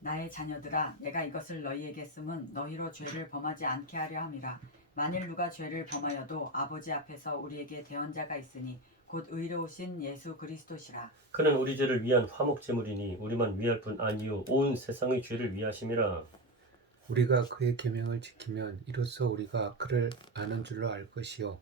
나의 자녀들아, 내가 이것을 너희에게 쓰면 너희로 죄를 범하지 않게 하려 함이라. 만일 누가 죄를 범하여도 아버지 앞에서 우리에게 대언자가 있으니 곧 의로우신 예수 그리스도시라. 그는 우리 죄를 위한 화목제물이니 우리만 위할 뿐 아니요 온 세상의 죄를 위하심이라. 우리가 그의 계명을 지키면 이로써 우리가 그를 아는 줄로 알 것이요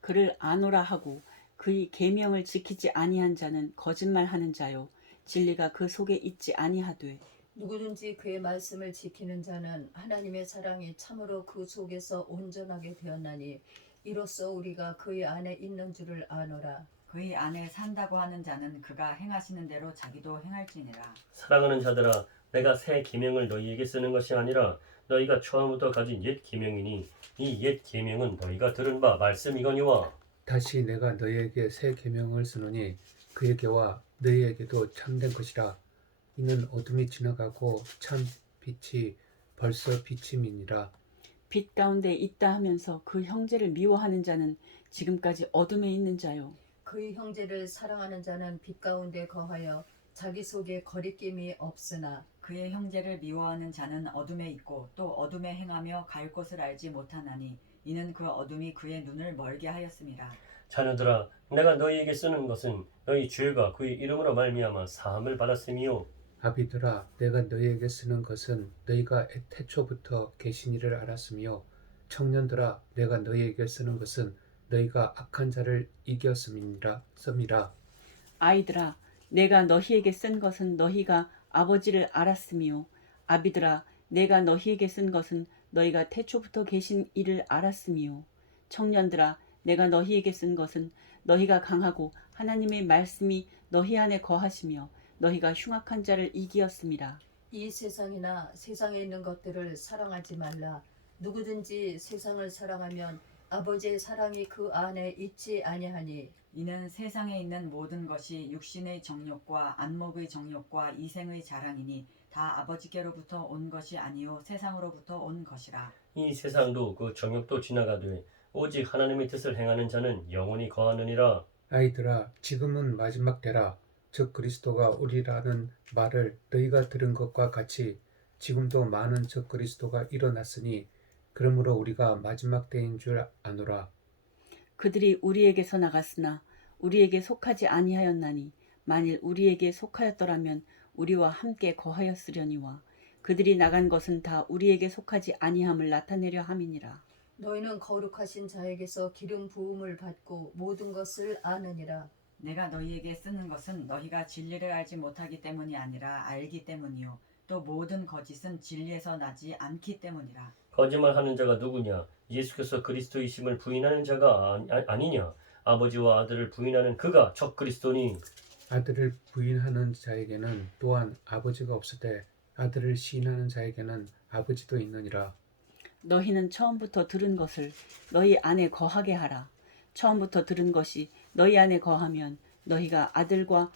그를 아노라 하고 그의 계명을 지키지 아니한 자는 거짓말하는 자요 진리가 그 속에 있지 아니하되 누구든지 그의 말씀을 지키는 자는 하나님의 사랑이 참으로 그 속에서 온전하게 되었나니 이로써 우리가 그의 안에 있는 줄을 아노라. 그의 안에 산다고 하는 자는 그가 행하시는 대로 자기도 행할지니라. 사랑하는 자들아, 내가 새 계명을 너희에게 쓰는 것이 아니라 너희가 처음부터 가진 옛 계명이니 이 옛 계명은 너희가 들은 바 말씀이거니와. 다시 내가 너희에게 새 계명을 쓰노니 그에게와 너희에게도 참된 것이라. 이는 어둠이 지나가고 참 빛이 벌써 비침이니라. 빛 가운데 있다 하면서 그 형제를 미워하는 자는 지금까지 어둠에 있는 자요 그의 형제를 사랑하는 자는 빛 가운데 거하여 자기 속에 거리낌이 없으나 그의 형제를 미워하는 자는 어둠에 있고 또 어둠에 행하며 갈 곳을 알지 못하나니 이는 그 어둠이 그의 눈을 멀게 하였음이라. 자녀들아, 내가 너희에게 쓰는 것은 너희 죄가 그의 이름으로 말미암아 사함을 받았음이요. 아비들아, 내가 너희에게 쓰는 것은 너희가 태초부터 계신 이를 알았으며 청년들아, 내가 너희에게 쓰는 것은 너희가 악한 자를 이겼음이니라. 아이들아 내가 너희에게 쓴 것은 너희가 아버지를 알았으며 아비들아 내가 너희에게 쓴 것은 너희가 태초부터 계신 이를 알았으며 청년들아 내가 너희에게 쓴 것은 너희가 강하고 하나님의 말씀이 너희 안에 거하시며 너희가 흉악한 자를 이기었음이라. 이 세상이나 세상에 있는 것들을 사랑하지 말라. 누구든지 세상을 사랑하면 아버지의 사랑이 그 안에 있지 아니하니 이는 세상에 있는 모든 것이 육신의 정욕과 안목의 정욕과 이생의 자랑이니 다 아버지께로부터 온 것이 아니요 세상으로부터 온 것이라. 이 세상도 그 정욕도 지나가되 오직 하나님의 뜻을 행하는 자는 영원히 거하느니라. 아이들아, 지금은 마지막 때라. 즉 그리스도가 우리라는 말을 너희가 들은 것과 같이 지금도 많은 즉 그리스도가 일어났으니 그러므로 우리가 마지막 때인 줄 아노라. 그들이 우리에게서 나갔으나 우리에게 속하지 아니하였나니 만일 우리에게 속하였더라면 우리와 함께 거하였으려니와 그들이 나간 것은 다 우리에게 속하지 아니함을 나타내려 함이니라. 너희는 거룩하신 자에게서 기름 부음을 받고 모든 것을 아느니라. 내가 너희에게 쓰는 것은 너희가 진리를 알지 못하기 때문이 아니라 알기 때문이요 또 모든 거짓은 진리에서 나지 않기 때문이라. 거짓말하는 자가 누구냐? 예수께서 그리스도이심을 부인하는 자가 아니냐? 아버지와 아들을 부인하는 그가 적 그리스도니. 아들을 부인하는 자에게는 또한 아버지가 없으되 아들을 시인하는 자에게는 아버지도 있느니라. 너희는 처음부터 들은 것을 너희 안에 거하게 하라. 처음부터 들은 것이 너희 안에 거하면 너희가 아들과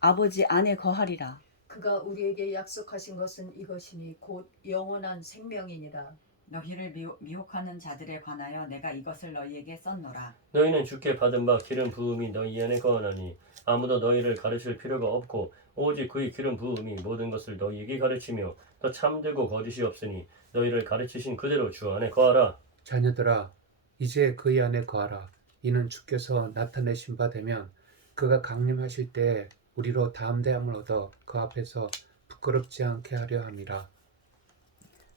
아버지 안에 거하리라. 그가 우리에게 약속하신 것은 이것이니 곧 영원한 생명이니라. 너희를 미혹하는 자들에 관하여 내가 이것을 너희에게 썼노라. 너희는 주께 받은 바 기름 부음이 너희 안에 거하나니 아무도 너희를 가르칠 필요가 없고 오직 그의 기름 부음이 모든 것을 너희에게 가르치며 또 참되고 거짓이 없으니 너희를 가르치신 그대로 주 안에 거하라. 자녀들아, 이제 그의 안에 거하라. 이는 주께서 나타내신 바 되면 그가 강림하실 때에 우리로 담대함을 얻어 그 앞에서 부끄럽지 않게 하려 함이라.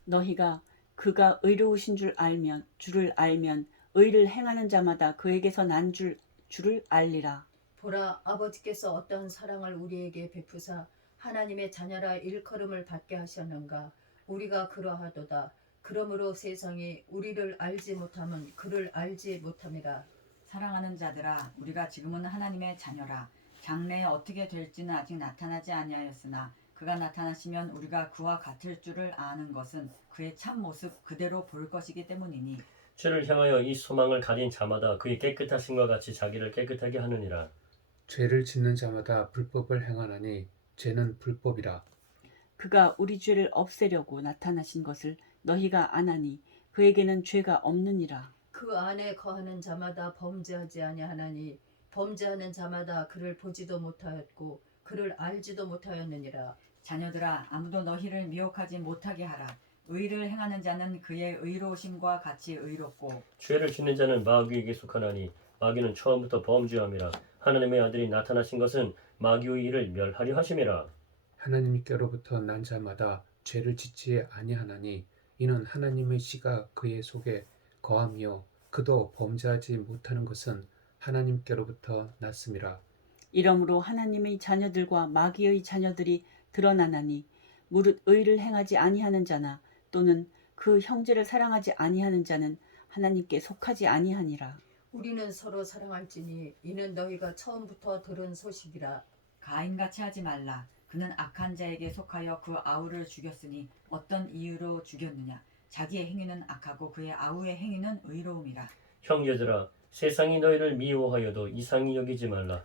너희가 그가 의로우신 줄을 알면 의를 행하는 자마다 그에게서 난 줄을 알리라. 보라, 아버지께서 어떠한 사랑을 우리에게 베푸사 하나님의 자녀라 일컬음을 받게 하셨는가. 우리가 그러하도다. 그러므로 세상이 우리를 알지 못함은 그를 알지 못함이라. 사랑하는 자들아, 우리가 지금은 하나님의 자녀라. 장래에 어떻게 될지는 아직 나타나지 아니하였으나 그가 나타나시면 우리가 그와 같을 줄을 아는 것은 그의 참 모습 그대로 볼 것이기 때문이니. 주를 향하여 이 소망을 가진 자마다 그의 깨끗하심과 같이 자기를 깨끗하게 하느니라. 죄를 짓는 자마다 불법을 행하나니 죄는 불법이라. 그가 우리 죄를 없애려고 나타나신 것을 너희가 아나니 그에게는 죄가 없느니라. 그 안에 거하는 자마다 범죄하지 아니하나니 범죄하는 자마다 그를 보지도 못하였고 그를 알지도 못하였느니라. 자녀들아 아무도 너희를 미혹하지 못하게 하라. 의를 행하는 자는 그의 의로우심과 같이 의롭고 죄를 짓는 자는 마귀에게 속하나니 마귀는 처음부터 범죄함이라. 하나님의 아들이 나타나신 것은 마귀의 일을 멸하려 하심이라. 하나님께로부터 난 자마다 죄를 짓지 아니하나니 이는 하나님의 씨가 그의 속에 거함이요 그도 범죄하지 못하는 것은 하나님께로부터 났음이라. 이러므로 하나님의 자녀들과 마귀의 자녀들이 드러나나니 무릇 의를 행하지 아니하는 자나 또는 그 형제를 사랑하지 아니하는 자는 하나님께 속하지 아니하니라. 우리는 서로 사랑할지니 이는 너희가 처음부터 들은 소식이라. 가인같이 하지 말라. 그는 악한 자에게 속하여 그 아우를 죽였으니 어떤 이유로 죽였느냐. 자기의 행위는 악하고 그의 아우의 행위는 의로움이라. 형제들아 세상이 너희를 미워하여도 이상히 여기지 말라.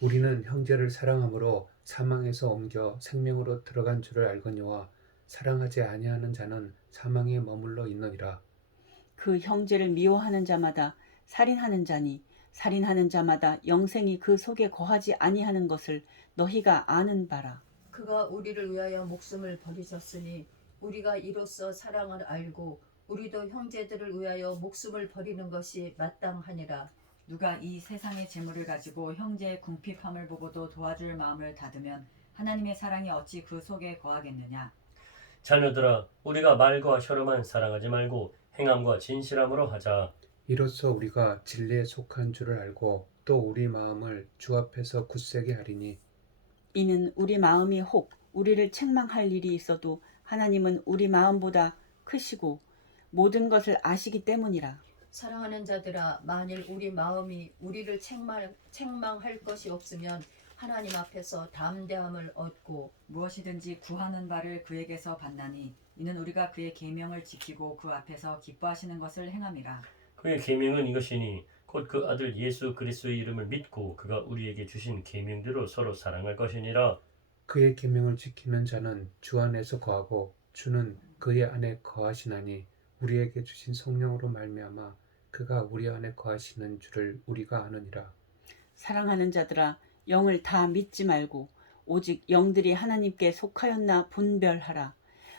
우리는 형제를 사랑함으로 사망에서 옮겨 생명으로 들어간 줄을 알거니와 사랑하지 아니하는 자는 사망에 머물러 있느니라. 그 형제를 미워하는 자마다 살인하는 자니 살인하는 자마다 영생이 그 속에 거하지 아니하는 것을 너희가 아는 바라. 그가 우리를 위하여 목숨을 버리셨으니 우리가 이로써 사랑을 알고 우리도 형제들을 위하여 목숨을 버리는 것이 마땅하니라. 누가 이 세상의 재물을 가지고 형제의 궁핍함을 보고도 도와줄 마음을 닫으면 하나님의 사랑이 어찌 그 속에 거하겠느냐. 자녀들아 우리가 말과 혀로만 사랑하지 말고 행함과 진실함으로 하자. 이로써 우리가 진리에 속한 줄을 알고 또 우리 마음을 주 앞에서 굳세게 하리니 이는 우리 마음이 혹 우리를 책망할 일이 있어도 하나님은 우리 마음보다 크시고 모든 것을 아시기 때문이라. 사랑하는 자들아 만일 우리 마음이 우리를 책망할 것이 없으면 하나님 앞에서 담대함을 얻고 무엇이든지 구하는 바를 그에게서 받나니 이는 우리가 그의 계명을 지키고 그 앞에서 기뻐하시는 것을 행함이라. 그의 계명은 이것이니 곧 그 아들 예수 그리스도의 이름을 믿고 그가 우리에게 주신 계명대로 서로 사랑할 것이니라. 그의 계명을 지키는 자는 주 안에서 거하고 주는 그의 안에 거하시나니 우리에게 주신 성령으로 말미암아 그가 우리 안에 거하시는 줄을 우리가 아느니라. 사랑하는 자들아 영을 다 믿지 말고 오직 영들이 하나님께 속하였나 분별하라.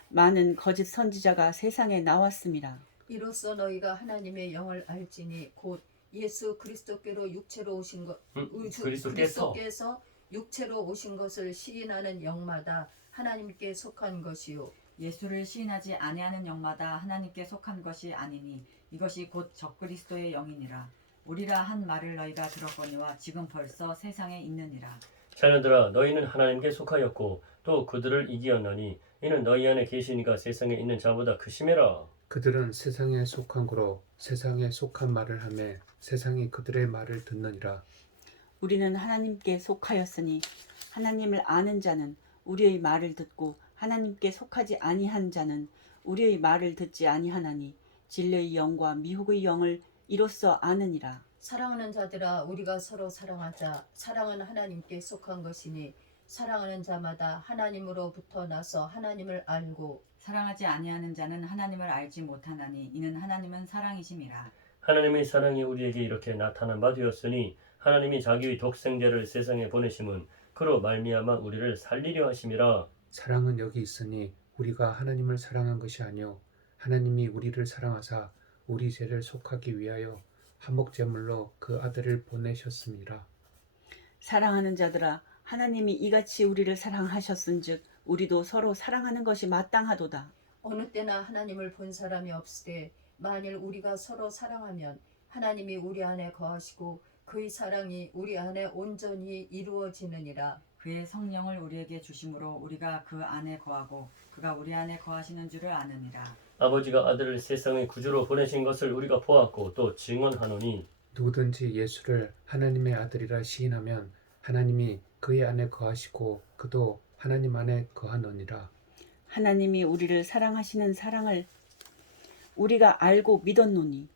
많은 거짓 선지자가 세상에 나왔음이라. 이로써 너희가 하나님의 영을 알지니 곧 예수 그리스도께로 육체로 오신 것 그리스도께서 육체로 오신 것을 시인하는 영마다 하나님께 속한 것이요 예수를 시인하지 아니하는 영마다 하나님께 속한 것이 아니니 이것이 곧 적그리스도의 영이니라. 우리라 한 말을 너희가 들었거니와 지금 벌써 세상에 있느니라. 자녀들아 너희는 하나님께 속하였고 또 그들을 이기었나니 이는 너희 안에 계시니가 세상에 있는 자보다 크심이라. 그들은 세상에 속한 거로 세상에 속한 말을 하며 세상이 그들의 말을 듣느니라. 우리는 하나님께 속하였으니 하나님을 아는 자는 우리의 말을 듣고 하나님께 속하지 아니한 자는 우리의 말을 듣지 아니하나니 진리의 영과 미혹의 영을 이로써 아느니라. 사랑하는 자들아 우리가 서로 사랑하자. 사랑은 하나님께 속한 것이니 사랑하는 자마다 하나님으로부터 나서 하나님을 알고 사랑하지 아니하는 자는 하나님을 알지 못하나니 이는 하나님은 사랑이심이라. 하나님의 사랑이 우리에게 이렇게 나타난 바 되었으니 하나님이 자기의 독생자를 세상에 보내심은 그로 말미암아 우리를 살리려 하심이라. 사랑은 여기 있으니 우리가 하나님을 사랑한 것이 아니요 하나님이 우리를 사랑하사 우리 죄를 속하기 위하여 한목제물로 그 아들을 보내셨습니다. 사랑하는 자들아 하나님이 이같이 우리를 사랑하셨은즉 우리도 서로 사랑하는 것이 마땅하도다. 어느 때나 하나님을 본 사람이 없으되 만일 우리가 서로 사랑하면 하나님이 우리 안에 거하시고 그의 사랑이 우리 안에 온전히 이루어지느니라. 그의 성령을 우리에게 주심으로 우리가 그 안에 거하고 그가 우리 안에 거하시는 줄을 아느니라. 아버지가 아들을 세상의 구주로 보내신 것을 우리가 보았고 또 증언하노니 누구든지 예수를 하나님의 아들이라 시인하면 하나님이 그의 안에 거하시고 그도 하나님 안에 거하느니라. 하나님이 우리를 사랑하시는 사랑을 우리가 알고 믿었노니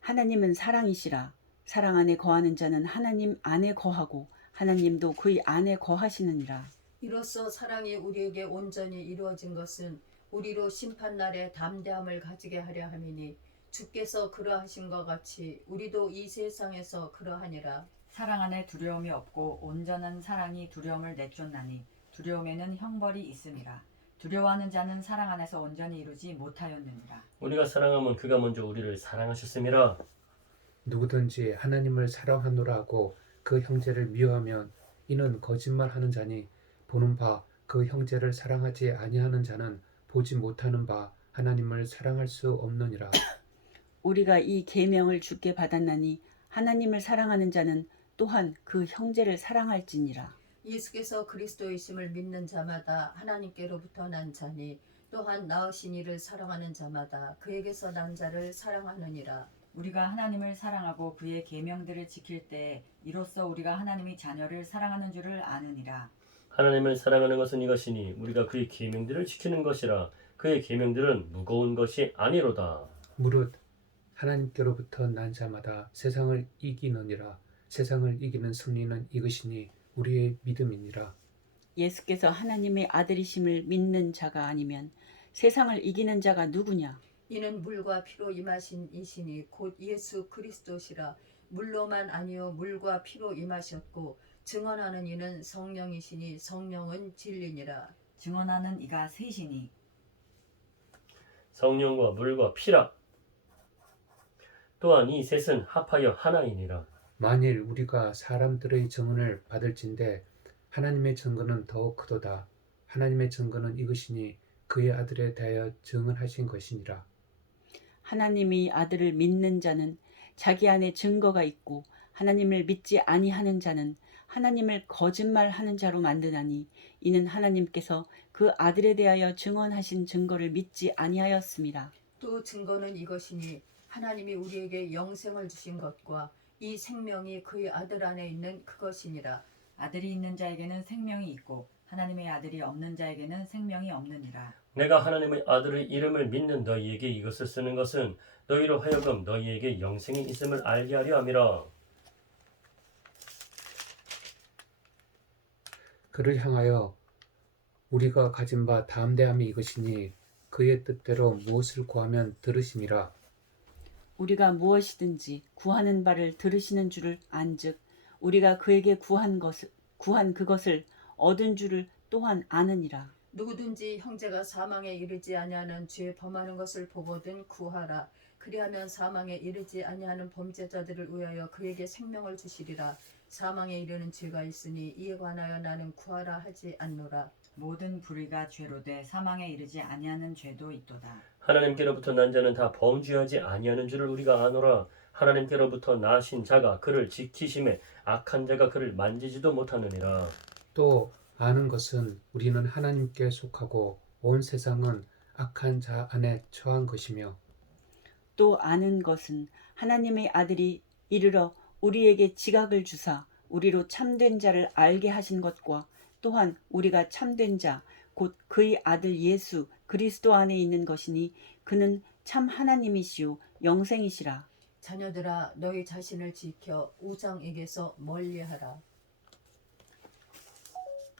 하나님은 사랑이시라. 사랑 안에 거하는 자는 하나님 안에 거하고 하나님도 그의 안에 거하시느니라. 이로써 사랑이 우리에게 온전히 이루어진 것은 우리로 심판날에 담대함을 가지게 하려 함이니 주께서 그러하신 것 같이 우리도 이 세상에서 그러하니라. 사랑 안에 두려움이 없고 온전한 사랑이 두려움을 내쫓나니 두려움에는 형벌이 있음이라. 두려워하는 자는 사랑 안에서 온전히 이루지 못하였느니라. 우리가 사랑하면 그가 먼저 우리를 사랑하셨음이라. 누구든지 하나님을 사랑하노라 하고 그 형제를 미워하면 이는 거짓말하는 자니 보는 바 그 형제를 사랑하지 아니하는 자는 보지 못하는 바 하나님을 사랑할 수 없느니라. 우리가 이 계명을 주께 받았나니 하나님을 사랑하는 자는 또한 그 형제를 사랑할지니라. 예수께서 그리스도이심을 믿는 자마다 하나님께로부터 난 자니 또한 낳으신 이를 사랑하는 자마다 그에게서 난 자를 사랑하느니라. 우리가 하나님을 사랑하고 그의 계명들을 지킬 때에 이로써 우리가 하나님이 자녀를 사랑하는 줄을 아느니라. 하나님을 사랑하는 것은 이것이니 우리가 그의 계명들을 지키는 것이라. 그의 계명들은 무거운 것이 아니로다. 무릇 하나님께로부터 난 자마다 세상을 이기느니라. 세상을 이기는 승리는 이것이니 우리의 믿음이니라. 예수께서 하나님의 아들이심을 믿는 자가 아니면 세상을 이기는 자가 누구냐? 이는 물과 피로 임하신 이시니 곧 예수 그리스도시라. 물로만 아니요 물과 피로 임하셨고 증언하는 이는 성령이시니 성령은 진리니라. 증언하는 이가 셋이니 성령과 물과 피라. 또한 이 셋은 합하여 하나이니라. 만일 우리가 사람들의 증언을 받을진대 하나님의 증거는 더욱 크도다. 하나님의 증거는 이것이니 그의 아들에 대하여 증언하신 것이니라. 하나님의 아들을 믿는 자는 자기 안에 증거가 있고 하나님을 믿지 아니하는 자는 하나님을 거짓말하는 자로 만드나니 이는 하나님께서 그 아들에 대하여 증언하신 증거를 믿지 아니하였음이라. 또 증거는 이것이니 하나님이 우리에게 영생을 주신 것과 이 생명이 그의 아들 안에 있는 그것이니라. 아들이 있는 자에게는 생명이 있고 하나님의 아들이 없는 자에게는 생명이 없느니라. 내가 하나님의 아들의 이름을 믿는 너희에게 이것을 쓰는 것은 너희로 하여금 너희에게 영생이 있음을 알게 하려 함이라. 그를 향하여 우리가 가진 바 담대함이 이것이니 그의 뜻대로 무엇을 구하면 들으심이라. 우리가 무엇이든지 구하는 바를 들으시는 줄을 안즉 우리가 그에게 구한 그것을 얻은 줄을 또한 아느니라. 누구든지 형제가 사망에 이르지 아니하는 죄 범하는 것을 보거든 구하라. 그리하면 사망에 이르지 아니하는 범죄자들을 위하여 그에게 생명을 주시리라. 사망에 이르는 죄가 있으니 이에 관하여 나는 구하라 하지 않노라. 모든 불의가 죄로 돼 사망에 이르지 아니하는 죄도 있도다. 하나님께로부터 난 자는 다 범죄하지 아니하는 줄을 우리가 아노라. 하나님께로부터 나신 자가 그를 지키심에 악한 자가 그를 만지지도 못하느니라. 또 아는 것은 우리는 하나님께 속하고 온 세상은 악한 자 안에 처한 것이며 또 아는 것은 하나님의 아들이 이르러 우리에게 지각을 주사 우리로 참된 자를 알게 하신 것과 또한 우리가 참된 자 곧 그의 아들 예수 그리스도 안에 있는 것이니 그는 참 하나님이시요 영생이시라. 자녀들아 너희 자신을 지켜 우상에게서 멀리하라.